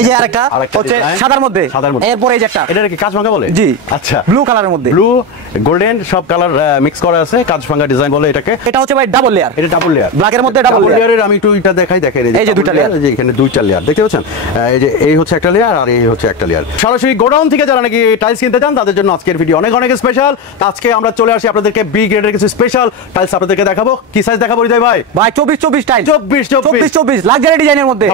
এই যে আরেকটা হচ্ছে সাদার মধ্যে, এরপর এই যে একটা, এটা কি কাজ ভাঙা বলে? জি, আচ্ছা, ব্লু কালারের মধ্যে, ব্লু গোল্ডেন সব কালার মিক্স করা আছে, কাজ ভাঙা ডিজাইন বলে এটাকে। এটা হচ্ছে ভাই ডাবল লেয়ার, এটা ডাবল লেয়ার, ব্ল্যাকের মধ্যে ডাবল লেয়ারের। আমি একটু এটা দেখাই, দেখেন এই যে দুইটা লেয়ার, এই যে এখানে দুইটা লেয়ার দেখতে পাচ্ছেন। এই যে এই হচ্ছে একটা লেয়ার আর এই হচ্ছে একটা লেয়ার। সরাসরি গোডাউন থেকে যারা নাকি টাইলস কিনতে চান তাদের জন্য আজকের ভিডিও অনেক অনেক স্পেশাল। আজকে আমরা চলে আসি আপনাদেরকে বি গ্রেডের কিছু স্পেশাল টাইলস আপনাদেরকে দেখাবো। কি সাইজ দেখাবো হৃদয় ভাই? ভাই 24 টাইল, 24 লাক্সারি ডিজাইনের মধ্যে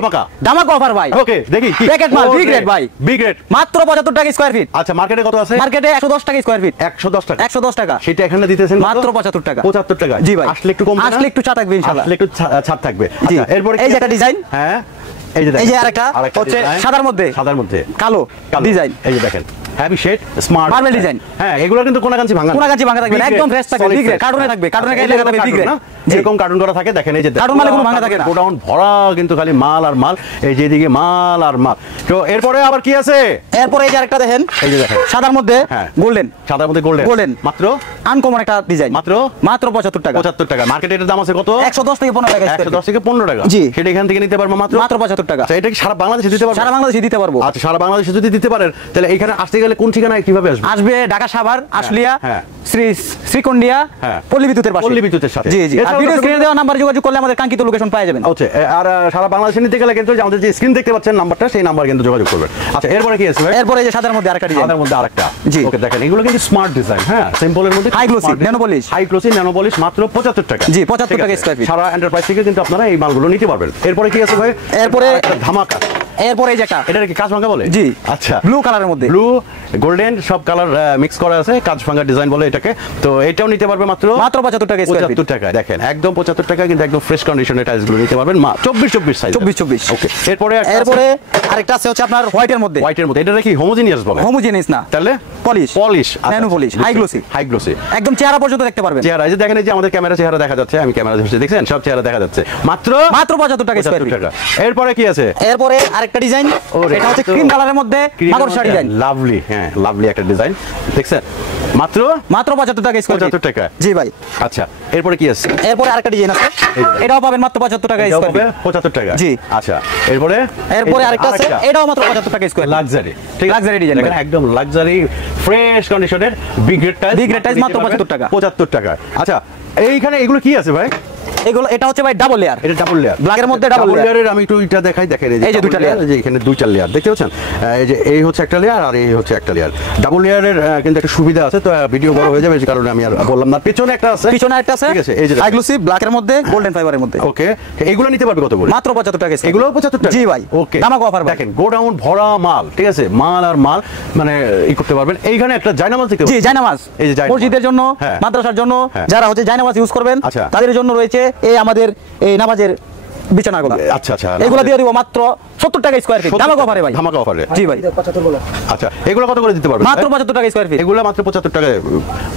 ধামাকা অফার ভাই। ওকে, দেখি কি প্যাকেট মাল, বি গ্রেড ভাই, বি গ্রেড মাত্র 75 টাকা স্কয়ার ফিট। আচ্ছা, মার্কেটে কত আছে? মার্কেটে 110 টাকা স্কয়ার ফিট, 110 টাকা, 110 টাকা। সেটা এখানে দিতেছেন মাত্র 75 টাকা। 75 টাকা। জি ভাই, আসলে একটু কম, আসলে একটু ছাড় থাকবে ইনশাআল্লাহ, আসলে একটু ছাড় থাকবে। আচ্ছা, এরপর এই যে একটা ডিজাইন, হ্যাঁ, এই যে আরেকটা হচ্ছে সাদার মধ্যে, কালো ডিজাইন। এই যে দেখেন, heavy shade, smart marble design. হ্যাঁ, এগুলো কিন্তু কোনা কাঞ্চি ভাঙা থাকবে না, একদম ফ্রেশ থাকবে, বি গ্রেড কার্টুনে থাকবে, কার্টুনে গায়ে লেখা থাকবে বি গ্রেড, যেরকম কার্টুন করা থাকে। দেখেন এই যে কার্টুন মালে কোনো ভাঙা থাকে না, গোডাউন ভরা কিন্তু খালি মাল আর মাল। এই যে এদিকে মাল আর মাল। তো এরপরে আবার কি আছে? এরপরে এই যে আরেকটা দেখেন, এই যে দেখেন সাদার মধ্যে গোল্ডেন, সাদার মধ্যে গোল্ডেন, মাত্র আনকমন একটা ডিজাইন, মাত্র 75 টাকা। 75 টাকা। মার্কেটে এর দাম আছে কত? 110 থেকে 15 টাকা। 110 থেকে 15 টাকা। জি, সেটা এখান থেকে নিতে পারবো মাত্র 75 টাকা। আচ্ছা, এটা কি সারা বাংলাদেশে দিতে পারবো? সারা বাংলাদেশে দিতে পারবো। আচ্ছা, সারা বাংলাদেশে যদি দিতে পারেন তাহলে এখানে আসতে গেলে কোন ঠিকানায় কিভাবে আসবে? আসবে ঢাকা সাভার, আশুলিয়া, শ্রীকন্ডিয়া, পল্লী বিদ্যুতের পাশে, পল্লী বিদ্যুতের সাথে। জি জি। আর ভিডিও স্ক্রিনে দেওয়া নাম্বারে যোগাযোগ করলে আমাদের কাঙ্ক্ষিত লোকেশন পেয়ে যাবেন। আচ্ছা, আর সারা বাংলাদেশে নিতে গেলে কিন্তু আমাদের যে স্ক্রিন দেখতে পাচ্ছেন নাম্বারটা, সেই নাম্বার কিন্তু যোগাযোগ করবেন। আচ্ছা, এরপরে কি আছে? এরপরে এই যে সাদার মধ্যে আরেকটা ডিজাইন, সাদার মধ্যে আরেকটা। জি, ওকে, দেখেন এগুলো কিন্তু স্মার্ট ডিজাইন। হ্যাঁ, সিম্পলের মধ্যে high glossy nano polish, high glossy nano polish, মাত্র 75 টাকা। জি, 75 টাকা স্কয়ার ফিট। সারা এন্টারপ্রাইজ থেকে কিন্তু আপনারা এই মালগুলো নিতে পারবেন। এরপরে কি আছে ভাই? এরপরে ধামাকা, এরপরে এই যে একটা, এটা কি কাজ ভাঙা বলে? জি, আচ্ছা, ব্লু কালারের মধ্যে, ব্লু গোল্ডেন সব কালার মিক্স করা আছে, কাজ ভাঙা ডিজাইন বলে এটাকে। তো এটাও নিতে পারবে মাত্র 75 টাকা স্কয়ার ফিট। 75 টাকা। দেখেন একদম 75 টাকা, কিন্তু একদম ফ্রেশ কন্ডিশনের টাইলস গুলো নিতে পারবেন। 24 সাইজ, 24। ওকে, এরপরে আরেকটা আছে হচ্ছে আপনার হোয়াইটের মধ্যে। হোয়াইটের মধ্যে, এটা কি হোমোজেনিয়াস বলে? হোমোজেনিয়াস না, তাহলে polish, polish, nano polish, high glossy, high glossy, একদম চেহারা পর্যন্ত দেখতে পারবেন। চেহারা এই যে দেখেন, এই যে আমাদের ক্যামেরা চেহারা দেখা যাচ্ছে, আমি ক্যামেরা ধরছি, দেখছেন সব চেহারা দেখা যাচ্ছে। মাত্র 75 টাকা স্কয়ার ফিট। এরপরে কি আছে? এরপরে আরেকটা ডিজাইন, এটা হচ্ছে ক্রিম কালারের মধ্যে মাকড়সা ডিজাইন। লাভলি, হ্যাঁ, লাভলি একটা ডিজাইন, দেখছেন? মাত্র 75 টাকা স্কয়ার ফিট। 75 টাকা। জি ভাই। আচ্ছা, এরপরে কি আছে? এরপরে আরেকটা ডিজাইন আছে, এটাও পাবেন মাত্র 75 টাকা স্কয়ার ফিট। 75 টাকা। জি। আচ্ছা, এরপরে আরেকটা আছে, এটাও মাত্র 75 টাকা স্কয়ার। লাক্সারি, ঠিক, লাক্সারি ডিজাইন, দেখেন একদম লাক্সারি ফ্রেশ কন্ডিশনের B grade tiles. B grade tiles মাত্র 75 টাকা। 75 টাকা। আচ্ছা, এইখানে এগুলো কি আছে ভাই? এগুলো, এটা হচ্ছে ভাই ডাবল লেয়ার, এটা ডাবল লেয়ার, ব্ল্যাকের মধ্যে ডাবল লেয়ারের। আমি একটু এটা দেখাই, দেখেন এই যে দুইটা লেয়ার, এই যে এখানে দুইটা লেয়ার দেখতে পাচ্ছেন। এই যে এই হচ্ছে একটা লেয়ার আর এই হচ্ছে একটা লেয়ার। ডাবল লেয়ারের কিন্তু একটা সুবিধা আছে, তো ভিডিও বড় হয়ে যাবে, এই কারণে আমি আর বললাম না। পিছনে একটা আছে, পিছনে একটা আছে, ঠিক আছে। এই যে হাই গ্লোসি ব্ল্যাকের মধ্যে, গোল্ডেন ফাইবারের মধ্যে। ওকে, এগুলো নিতে পারবে কত করে? মাত্র 75 টাকা। এগুলো 75 টাকা। জি ভাই, ওকে, ধামাকা অফার। দেখেন গোডাউন ভরা মাল, ঠিক আছে, মাল আর মাল, মানে ই করতে পারবেন। এইখানে একটা জায়নামাজ দেখতে, জি, জায়নামাজ, এই যে মসজিদের জন্য, মাদ্রাসার জন্য যারা হচ্ছে জায়নামাজ ইউজ করবেন, তাদের জন্য রয়েছে এই আমাদের এই নামাজের বিছানাগুলো। আচ্ছা আচ্ছা, এগুলো দিয়ে দিব মাত্র 70 টাকা স্কয়ার ফিট। ধামাকা অফারে ভাই, ধামাকা অফারে। জি ভাই। আচ্ছা, এগুলো কত করে দিতে পারবেন? মাত্র 75 টাকা স্কয়ার ফিট। এগুলো মাত্র 75 টাকা,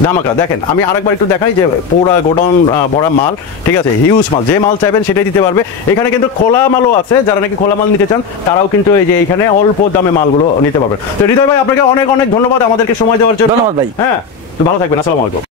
ধামাকা। দেখেন আমি আরেকবার একটু দেখাই যে পুরো গোডাউন ভরা মাল, ঠিক আছে, হিউজ মাল, যে মাল চাইবেন সেটাই দিতে পারবে। এখানে কিন্তু খোলা মালও আছে, যারা নাকি খোলা মাল নিতে চান তারাও কিন্তু এই যে এখানে অল্প দামে মালগুলো নিতে পারবেন। তো হৃদয় ভাই, আপনাকে অনেক অনেক ধন্যবাদ আমাদেরকে সময় দেওয়ার জন্য। ধন্যবাদ ভাই। হ্যাঁ, ভালো থাকবেন। আসসালামু আলাইকুম।